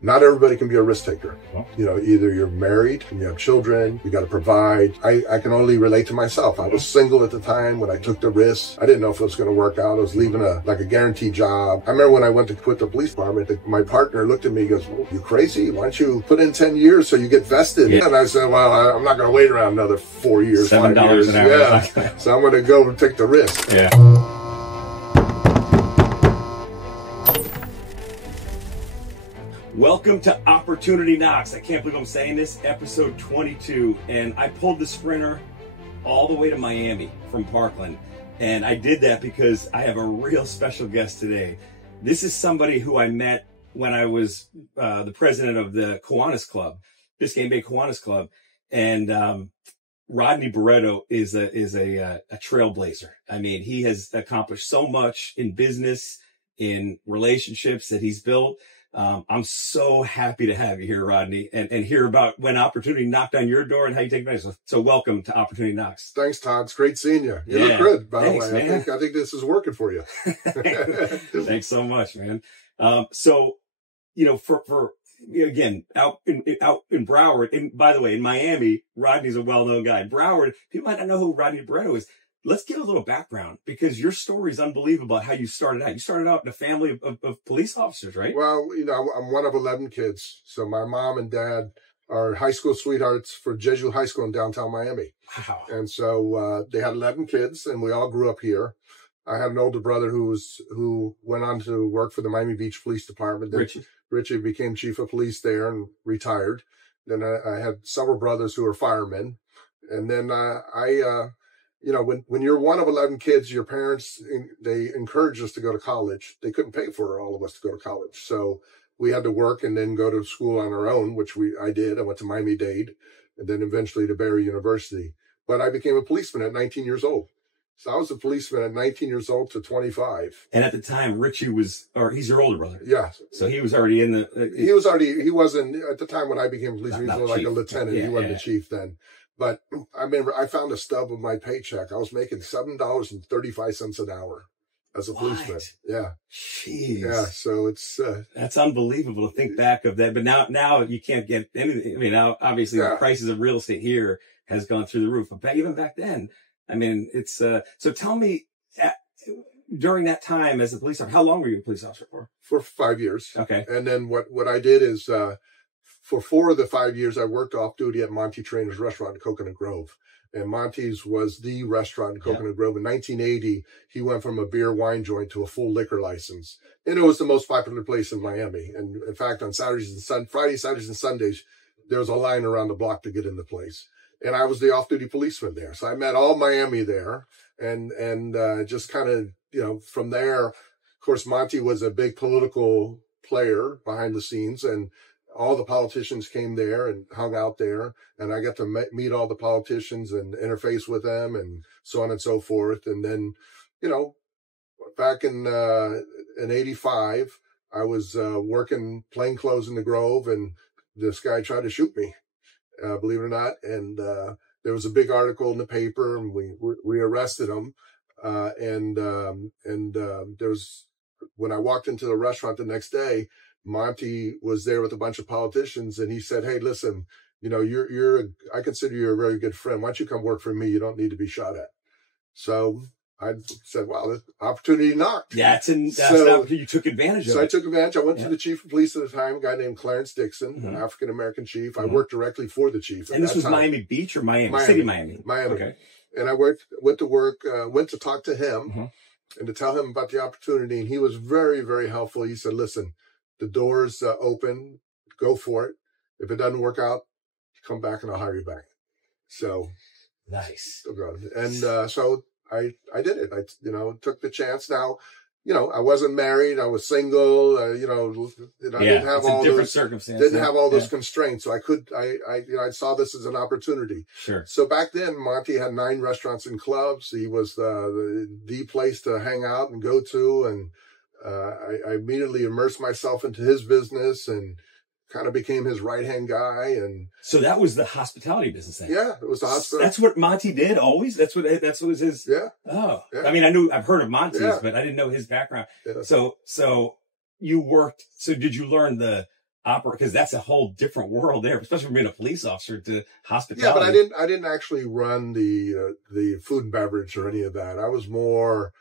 Not everybody can be a risk taker. You know, either you're married and you have children, you got to provide. I can only relate to myself. I was single at the time when I took the risk. I didn't know if it was going to work out. I was leaving a guaranteed job. I remember when I went to quit the police department, my partner looked at me and goes, well, you crazy? Why don't you put in 10 years so you get vested? Yeah. And I said, well, I'm not going to wait around another 4 years, $7 5 years. an hour. Yeah. So I'm going to go and take the risk. Yeah. Welcome to Opportunity Knocks. I can't believe I'm saying this, episode 22. And I pulled the Sprinter all the way to Miami from Parkland. And I did that because I have a real special guest today. This is somebody who I met when I was the president of the Kiwanis Club, Biscayne Bay Kiwanis Club. And Rodney Barretto is a trailblazer. I mean, he has accomplished so much in business, in relationships that he's built. I'm so happy to have you here, Rodney, and hear about when opportunity knocked on your door and how you take advantage. So welcome to Opportunity Knocks. Thanks, Todd. It's great seeing you. You look good, by the way. I think this is working for you. Thanks so much, man. So, you know, for again, out in Broward, and by the way, in Miami, Rodney's a well-known guy. In Broward, people might not know who Rodney Barretto is. Let's give a little background, because your story is unbelievable how you started out. You started out in a family of police officers, right? Well, you know, I'm one of 11 kids. So my mom and dad are high school sweethearts for Jesuit High School in downtown Miami. Wow. And so they had 11 kids, and we all grew up here. I had an older brother who went on to work for the Miami Beach Police Department. Richie became chief of police there and retired. Then I had several brothers who were firemen. And then you know, when you're one of 11 kids, your parents, they encouraged us to go to college. They couldn't pay for all of us to go to college. So we had to work and then go to school on our own, which I did. I went to Miami-Dade and then eventually to Barry University. But I became a policeman at 19 years old. So I was a policeman at 19 years old to 25. And at the time, Richie he's your older brother. Yeah. So he was already in the... he wasn't, at the time when I became a policeman, he was like a lieutenant. Yeah, he wasn't the chief then. But I remember I found a stub of my paycheck. I was making $7.35 an hour as a policeman. Yeah. Jeez. Yeah. So it's, that's unbelievable to think back of that. But now you can't get anything. I mean, now obviously the prices of real estate here has gone through the roof, but even back then, I mean, it's, so tell me during that time as a police officer, how long were you a police officer for? For 5 years. Okay. And then what I did is, for 4 of the 5 years, I worked off duty at Monty Trainer's restaurant in Coconut Grove. And Monty's was the restaurant in Coconut Grove. In 1980, he went from a beer wine joint to a full liquor license. And it was the most popular place in Miami. And in fact, on Fridays, Saturdays, and Sundays, there was a line around the block to get in the place. And I was the off-duty policeman there. So I met all Miami there. And just kind of, you know, from there, of course, Monty was a big political player behind the scenes. And all the politicians came there and hung out there, and I got to meet all the politicians and interface with them and so on and so forth. And then, you know, back in 85, I was working plainclothes in the Grove, and this guy tried to shoot me, believe it or not. And there was a big article in the paper, and we arrested him. There was, when I walked into the restaurant the next day, Monty was there with a bunch of politicians, and he said, "Hey, listen, you know, I consider you a very good friend. Why don't you come work for me? You don't need to be shot at." So I said, "Well, the opportunity knocked." Yeah, you took advantage of it. So I took advantage. I went to the chief of police at the time, a guy named Clarence Dixon, an African-American chief. I worked directly for the chief. And this was Miami Beach or Miami? City Miami. Miami. Okay. And I went to talk to him and to tell him about the opportunity. And he was very, very helpful. He said, "Listen, the door's open. Go for it. If it doesn't work out, come back and I'll hire you back." So nice. And so I did it. I took the chance. Now, you know, I wasn't married. I was single. I didn't have all those circumstances. Didn't have all those constraints. So I saw this as an opportunity. Sure. So back then, Monty had 9 restaurants and clubs. He was the place to hang out and go to, and I immediately immersed myself into his business and kind of became his right-hand guy. And so that was the hospitality business then? Yeah, it was the hospitality. That's what Monty did always? That's what was his... Yeah. Oh. Yeah. I mean, I've heard of Monty's, but I didn't know his background. Yeah. So you worked... So did you learn the operate? Because that's a whole different world there, especially from being a police officer to hospitality. Yeah, but I didn't actually run the food and beverage or any of that. I was more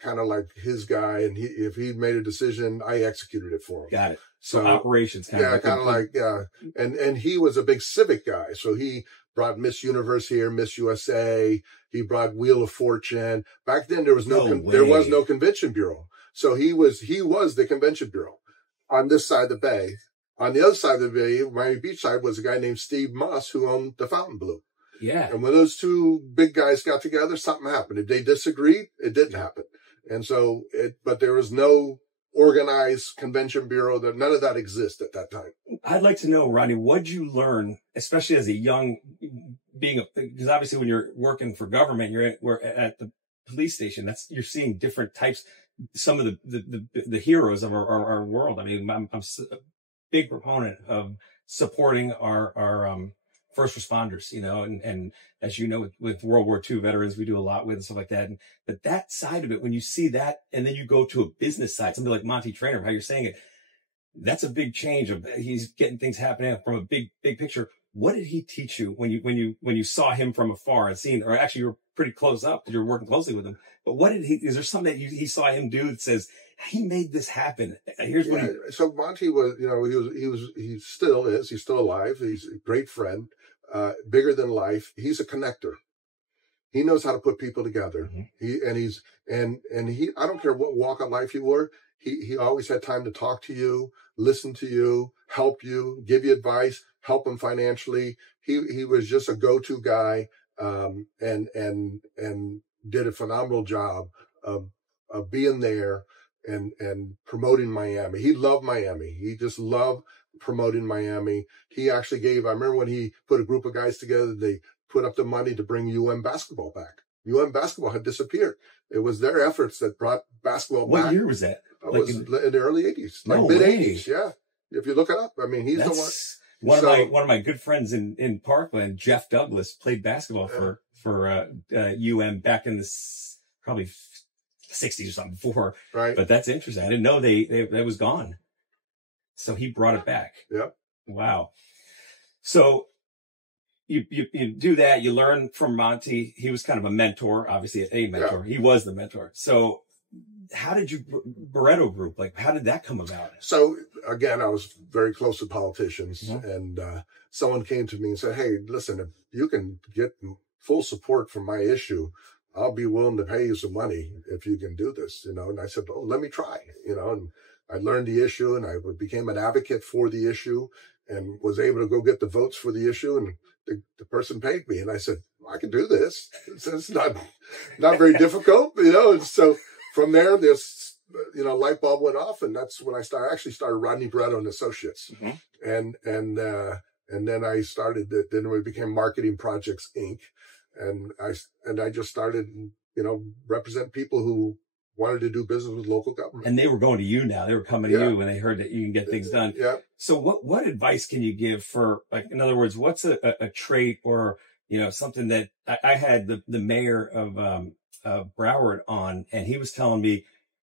kind of like his guy, and if he made a decision, I executed it for him. Got it. So operations, kind of like and he was a big civic guy, so he brought Miss Universe here, Miss USA. He brought Wheel of Fortune. Back then, there was no convention bureau, so he was the convention bureau on this side of the bay. On the other side of the bay, Miami Beach side, was a guy named Steve Muss who owned the Fontainebleau. Yeah. And when those two big guys got together, something happened. If they disagreed, it didn't happen. And so but there was no organized convention bureau. None of that exists at that time. I'd like to know, Rodney, what'd you learn, especially as a young, because obviously when you're working for government, we're at the police station. You're seeing different types, some of the heroes of our world. I mean, I'm a big proponent of supporting our first responders, and as you know, with World War II veterans, we do a lot with and stuff like that. But that side of it, when you see that, and then you go to a business side, something like Monty Trainer, how you're saying it, that's a big change. He's getting things happening from a big picture. What did he teach you when you saw him from afar and or actually you were pretty close up because you were working closely with him? But is there something that he saw him do that says, he made this happen? Here's what so Monty was, he still is, he's still alive. He's a great friend, bigger than life. He's a connector. He knows how to put people together. Mm-hmm. I don't care what walk of life you were. He always had time to talk to you, listen to you, help you, give you advice, help him financially. He was just a go-to guy, and did a phenomenal job of being there and promoting Miami. He loved Miami. He just loved promoting Miami. He actually I remember when he put a group of guys together, they put up the money to bring UM basketball back. UM basketball had disappeared. It was their efforts that brought basketball back. What year was that? It was in the early 80s, like mid-80s. Yeah. If you look it up, I mean, he's the one. One of my good friends in Parkland, Jeff Douglas, played basketball for UM back in the probably 60s or something before. Right. But that's interesting. I didn't know they was gone. So he brought it back. Yeah. Wow. So you do that. You learn from Monty. He was kind of a mentor, obviously a mentor. Yeah. He was the mentor. So how did Barretto Group, how did that come about? So again, I was very close to politicians, mm-hmm. and someone came to me and said, "Hey, listen, if you can get full support for my issue, I'll be willing to pay you some money if you can do this." And I said, "Oh, let me try." And I learned the issue, and I became an advocate for the issue, and was able to go get the votes for the issue. And the person paid me, and I said, "I can do this. It's not very difficult, And so from there, this light bulb went off, and that's when I started Rodney Barretto and Associates, mm-hmm. and then I started. Then it became Marketing Projects Inc. And I just started, represent people who wanted to do business with local government. And they were going to you now. They were coming to you when they heard that you can get things done. Yeah. So what advice can you give for, in other words, what's a trait or, something that I had the mayor of Broward on, and he was telling me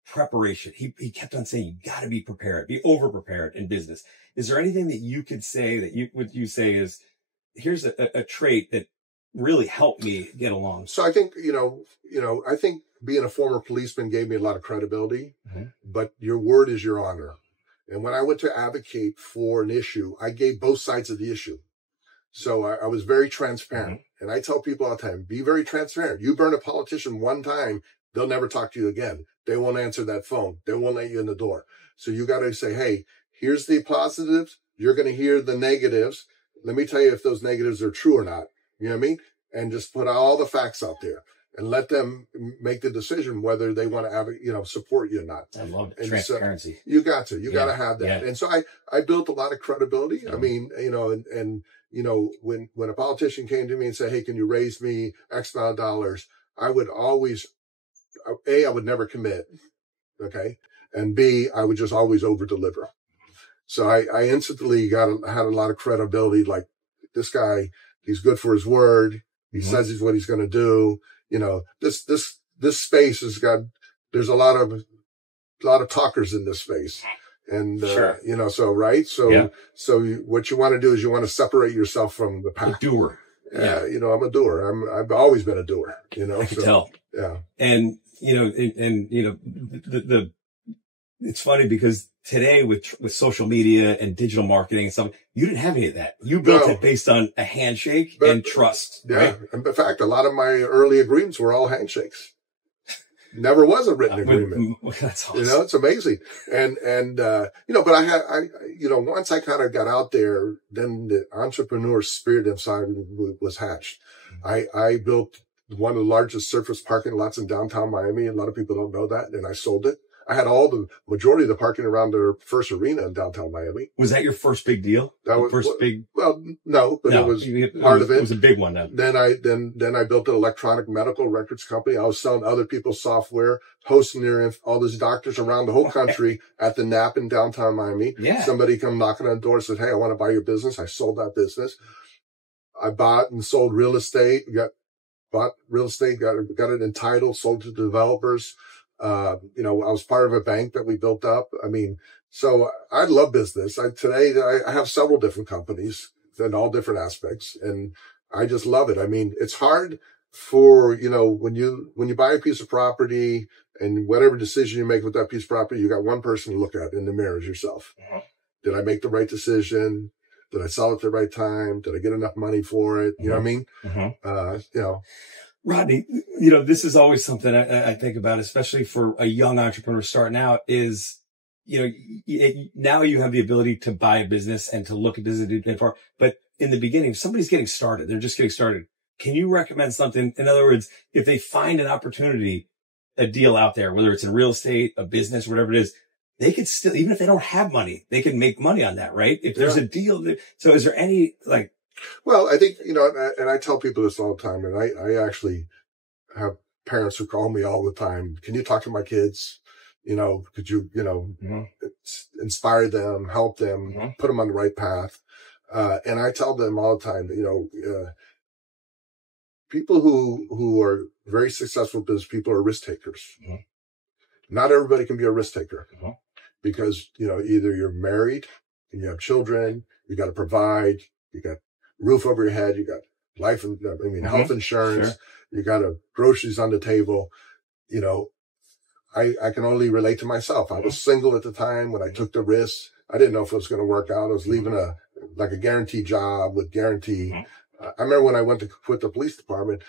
preparation. He kept on saying, you got to be prepared, be over prepared in business. Is there anything that you could say that what you say is, here's a trait that really helped me get along? So I think, I think being a former policeman gave me a lot of credibility, mm-hmm. but your word is your honor. And when I went to advocate for an issue, I gave both sides of the issue. So I was very transparent. Mm-hmm. And I tell people all the time, be very transparent. You burn a politician one time, they'll never talk to you again. They won't answer that phone. They won't let you in the door. So you got to say, hey, here's the positives. You're going to hear the negatives. Let me tell you if those negatives are true or not. You know what I mean? And just put all the facts out there and let them make the decision whether they want to support you or not. I love transparency. So you got to have that. Yeah. And so I built a lot of credibility. Mm-hmm. I mean, when a politician came to me and said, hey, can you raise me X amount of dollars? I would always, A, I would never commit. Okay. And B, I would just always over deliver. So I instantly had a lot of credibility. Like, this guy, he's good for his word. He mm-hmm. says he's what he's going to do. This space there's a lot of talkers in this space. And, Sure. you know, so, right. So, Yeah. what you want to do is you want to separate yourself from the A pack. doer. Yeah. You know, I'm a doer. I've always been a doer, you know. I can tell. Yeah. And, you know, it's funny because today with social media and digital marketing and stuff, you didn't have any of that. You built it based on a handshake and trust. Yeah. Right? And in fact, a lot of my early agreements were all handshakes. Never was a written agreement. That's awesome. You know, it's amazing. And, you know, but you know, once I kind of got out there, then the entrepreneur spirit inside was hatched. I built one of the largest surface parking lots in downtown Miami. A lot of people don't know that. And I sold it. I had all the majority of the parking around their first arena in downtown Miami. Was that your first big deal? That was first big. Well, no, but it was part of it. It was a big one. Then I built an electronic medical records company. I was selling other people's software, hosting all these doctors around the whole country at the Nap in downtown Miami. Yeah. Somebody come knocking on the door and said, "Hey, I want to buy your business." I sold that business. I bought and sold real estate. Got it entitled, sold to developers. You know, I was part of a bank that we built up. I mean, so I love business. Today I have several different companies in all different aspects, and I just love it. I mean, it's hard for, you know, when you buy a piece of property and whatever decision you make with that piece of property, you got one person to look at in the mirror is yourself. Did I make the right decision? Did I sell it at the right time? Did I get enough money for it? You know what I mean? You know. Rodney, you know, this is always something I think about, especially for a young entrepreneur starting out is, you know, now you have the ability to buy a business and to look at business. But in the beginning, if somebody's getting started, they're just getting started. Can you recommend something? In other words, if they find an opportunity, a deal out there, whether it's in real estate, a business, whatever it is, they could still, even if they don't have money, they can make money on that, right? If there's a deal. So is there any Well, I think, you know, and I tell people this all the time, and I actually have parents who call me all the time. Can you talk to my kids? You know, could you, you know, inspire them, help them, put them on the right path? And I tell them all the time, you know, people who are very successful business people are risk takers. Not everybody can be a risk taker because, you know, either you're married and you have children, you got to provide, you got roof over your head, you got health insurance, you got groceries on the table. You know, I can only relate to myself. I was single at the time when I took the risk. I didn't know if it was going to work out. I was leaving a guaranteed job with guarantee. I remember when I went to quit the police department,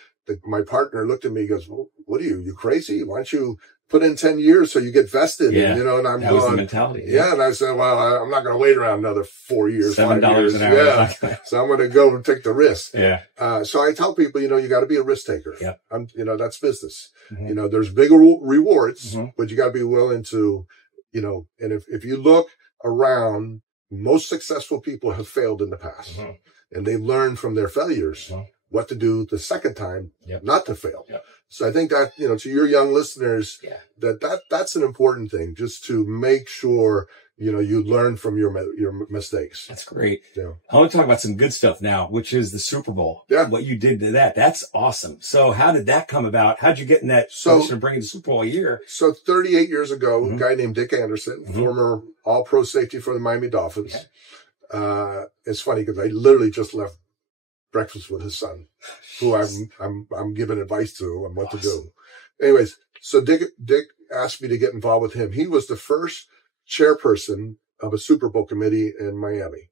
my partner looked at me and goes, "Well, what are you crazy? Why don't you put in 10 years so you get vested?" Yeah. And, you know, and I'm that was the mentality. Yeah. And I said, well, I'm not going to wait around another 4 years, $7 5 years. an hour. Yeah. So I'm going to go and take the risk. Yeah. So I tell people, you know, you got to be a risk taker. Yeah. You know, that's business. You know, there's bigger rewards, but you got to be willing to, you know, and if you look around, most successful people have failed in the past and they learn from their failures what to do the second time, not to fail. So I think that, you know, to your young listeners, that's an important thing, just to make sure, you know, you learn from your mistakes. That's great. Yeah. I want to talk about some good stuff now, which is the Super Bowl. Yeah. What you did to that. That's awesome. So how did that come about? How'd you get in that position of bringing the Super Bowl a year? So 38 years ago, a guy named Dick Anderson, former all-pro safety for the Miami Dolphins. It's funny because I literally just left breakfast with his son, who I'm giving advice to on what to do. Anyways, so Dick asked me to get involved with him. He was the first chairperson of a Super Bowl committee in Miami,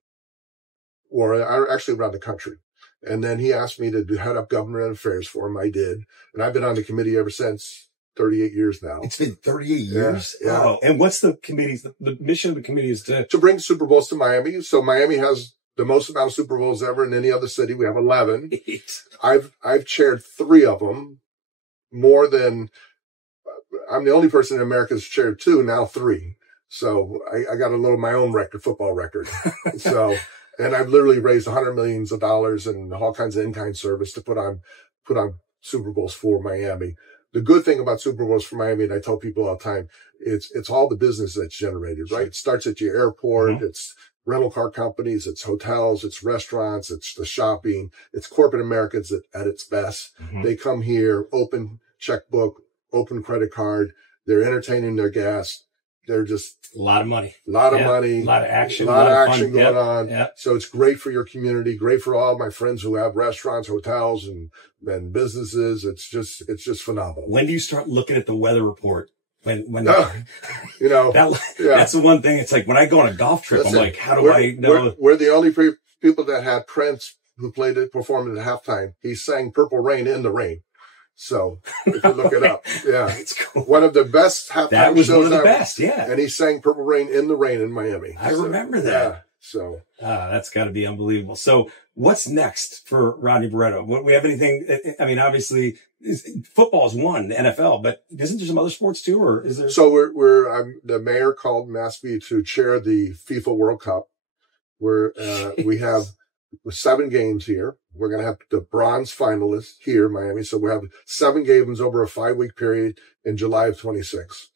or actually around the country. And then he asked me to head up government affairs for him. I did. And I've been on the committee ever since. 38 years now. It's been 38 years? Yeah. Oh, and what's the committee's, the mission of the committee is to bring Super Bowls to Miami. So Miami has the most amount of Super Bowls ever in any other city. We have 11. I've chaired 3 of them, more than, I'm the only person in America that's chaired 2, now 3. So I got my own football record. So, and I've literally raised $100 million and all kinds of in-kind service to put on Super Bowls for Miami. The good thing about Super Bowls for Miami, and I tell people all the time, it's all the business that's generated, right? It starts at your airport. It's rental car companies, it's hotels, it's restaurants, it's the shopping, it's corporate America at its best. They come here, open checkbook, open credit card. They're entertaining their guests. they're just a lot of money, a lot of money, a lot of action, a lot of action going yep. on. Yep. So it's great for your community, great for all my friends who have restaurants, hotels, and businesses. It's just phenomenal. When do you start looking at the weather report? When you know, that's the one thing. It's like when I go on a golf trip, I'm like, how do I know? We're the only people that had Prince who performed at halftime. He sang Purple Rain in the rain. So if you look it up, it's cool. One of the best halftime shows. That was one of the best, yeah. And he sang Purple Rain in the rain in Miami. I remember that. Yeah, so that's got to be unbelievable. So what's next for Rodney Barretto? We have anything? I mean, obviously, football is one, the NFL, but isn't there some other sports too, or is there? So the mayor called and asked me to chair the FIFA World Cup, where we have 7 games here. We're going to have the bronze finalists here in Miami. So we have 7 games over a 5-week period in July of 26.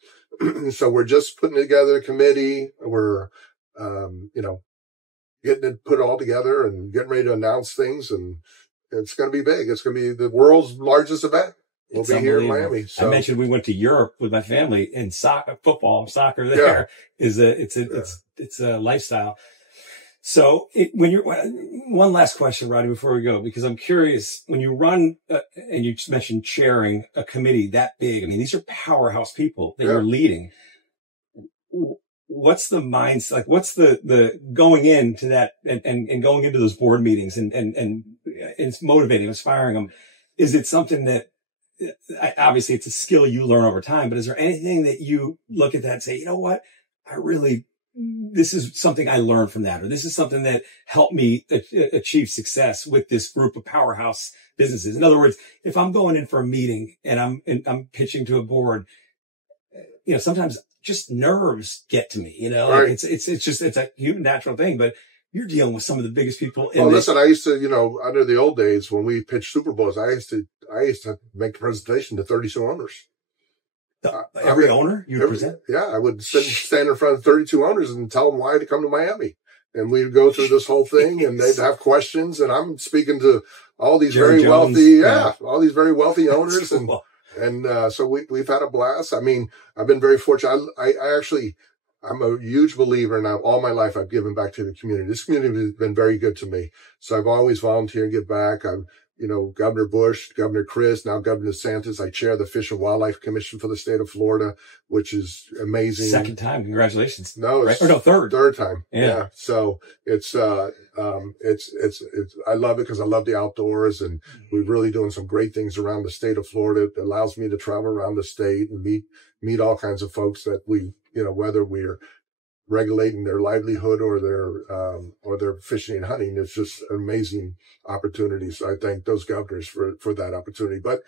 So we're just putting together a committee. We're, getting it put all together and getting ready to announce things. And it's going to be big. It's going to be the world's largest event. We'll be here in Miami. So. I mentioned we went to Europe with my family, and soccer there is it's a lifestyle. So one last question, Rodney, before we go, because I'm curious, when you run, and you just mentioned chairing a committee that big, I mean, these are powerhouse people that you're leading. What's the mindset, like what's the going into that and going into those board meetings and it's motivating, inspiring them? Is it something that, obviously it's a skill you learn over time, but is there anything that you look at that and say, you know what, this is something I learned from that, or this is something that helped me achieve success with this group of powerhouse businesses? In other words, if I'm going in for a meeting and I'm pitching to a board, sometimes just nerves get to me, Right. Like it's a human natural thing, but you're dealing with some of the biggest people in listen, I used to, under the old days when we pitched Super Bowls, I used to make a presentation to 32 owners. Every owner you present? Yeah, I would stand in front of 32 owners and tell them why to come to Miami. And we'd go through this whole thing and they'd have questions. And I'm speaking to all these very wealthy owners. Cool. And so we've had a blast. I mean, I've been very fortunate. I'm a huge believer, and all my life I've given back to the community. This community has been very good to me. So I've always volunteered and give back. Governor Bush, Governor Chris, now Governor DeSantis. I chair the Fish and Wildlife Commission for the state of Florida, which is amazing. Second time. Congratulations. No, third. Third time. Yeah. So it's I love it because I love the outdoors, and we're really doing some great things around the state of Florida. It allows me to travel around the state and meet all kinds of folks that whether we're regulating their livelihood or their fishing and hunting. It's just an amazing opportunity. So I thank those governors for that opportunity. But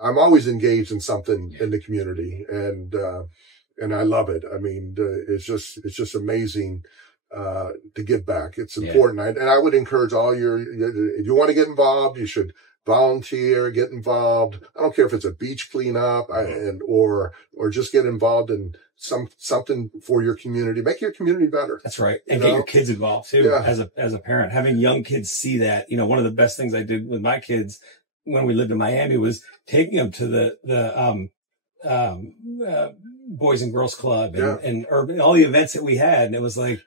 I'm always engaged in something in the community, and I love it. I mean, it's just amazing to give back. It's important. And I would encourage all if you want to get involved, you should volunteer, get involved. I don't care if it's a beach cleanup or just get involved in something for your community. Make your community better. That's right. And get your kids involved too. Yeah. As a parent, having young kids see that, one of the best things I did with my kids when we lived in Miami was taking them to the Boys and Girls Club and urban, all the events that we had. And it was like,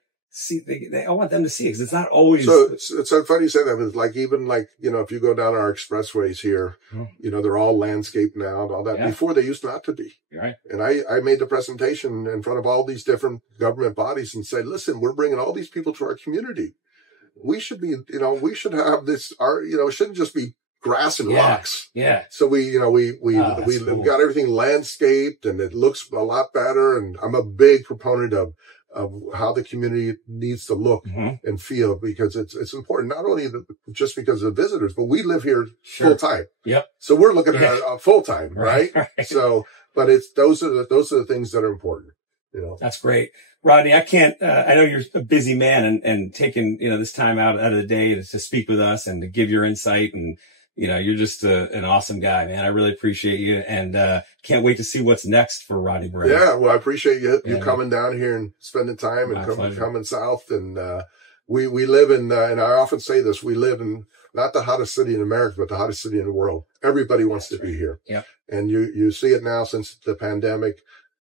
I want them to see it because it's not always. So it's so funny you say that. It's like, even if you go down our expressways here, they're all landscaped now and all that. Yeah. Before they used not to be. Right. And I made the presentation in front of all these different government bodies and said, listen, we're bringing all these people to our community. We should be, we should have this, it shouldn't just be grass and rocks. Yeah. So we've got everything landscaped and it looks a lot better. And I'm a big proponent of how the community needs to look and feel, because it's important, not only just because of visitors, but we live here full time. Yep. So we're looking at it full time, right? So, but those are the things that are important. That's great. Rodney, I can't, I know you're a busy man and taking, this time out of the day to speak with us and to give your insight, and, you're just an awesome guy, man. I really appreciate you, and can't wait to see what's next for Rodney Barretto. Yeah, well, I appreciate you coming down here and spending time and coming south. And we live in, and I often say this, we live in not the hottest city in America, but the hottest city in the world. Everybody wants to be here. Yeah. And you see it now since the pandemic.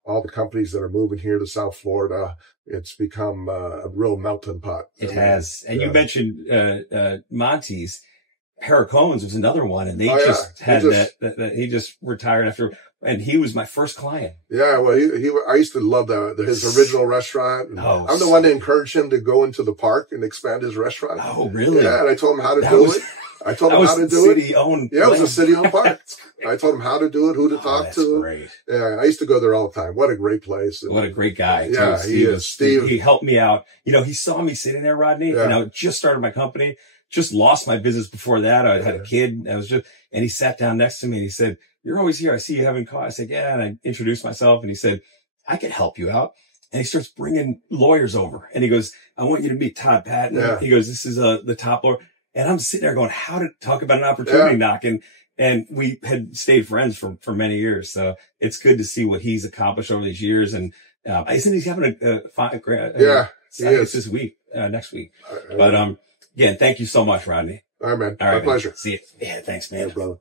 all the companies that are moving here to South Florida. It's become a real melting pot. It has. And you mentioned Monty's. Haracones was another one, and they he just retired after, and he was my first client. Yeah, well, I used to love his original restaurant. And I'm the one that encouraged him to go into the park and expand his restaurant. Oh, really? Yeah, and I told him how to do it. I told him how to do it. City-owned. Yeah, it was a city-owned park. I told him how to do it, who to talk to. Great. Yeah, I used to go there all the time. What a great place. What a great guy. Yeah, he is. Steve. He helped me out. You know, he saw me sitting there, Rodney. Yeah. You know, just started my company. Just lost my business before that. I had a kid. And he sat down next to me and he said, "You're always here. I see you having coffee." I said, "Yeah." And I introduced myself and he said, "I can help you out." And he starts bringing lawyers over and he goes, "I want you to meet Todd Patton." Yeah. He goes, "This is the top lawyer." And I'm sitting there going, how to talk about an opportunity knock. And we had stayed friends for many years. So it's good to see what he's accomplished over these years. And, isn't he having a $5,000? Yeah. I guess this week, next week. But, again, thank you so much, Rodney. All right, man. All right, My pleasure. See you. Yeah, thanks, man. Yeah, brother.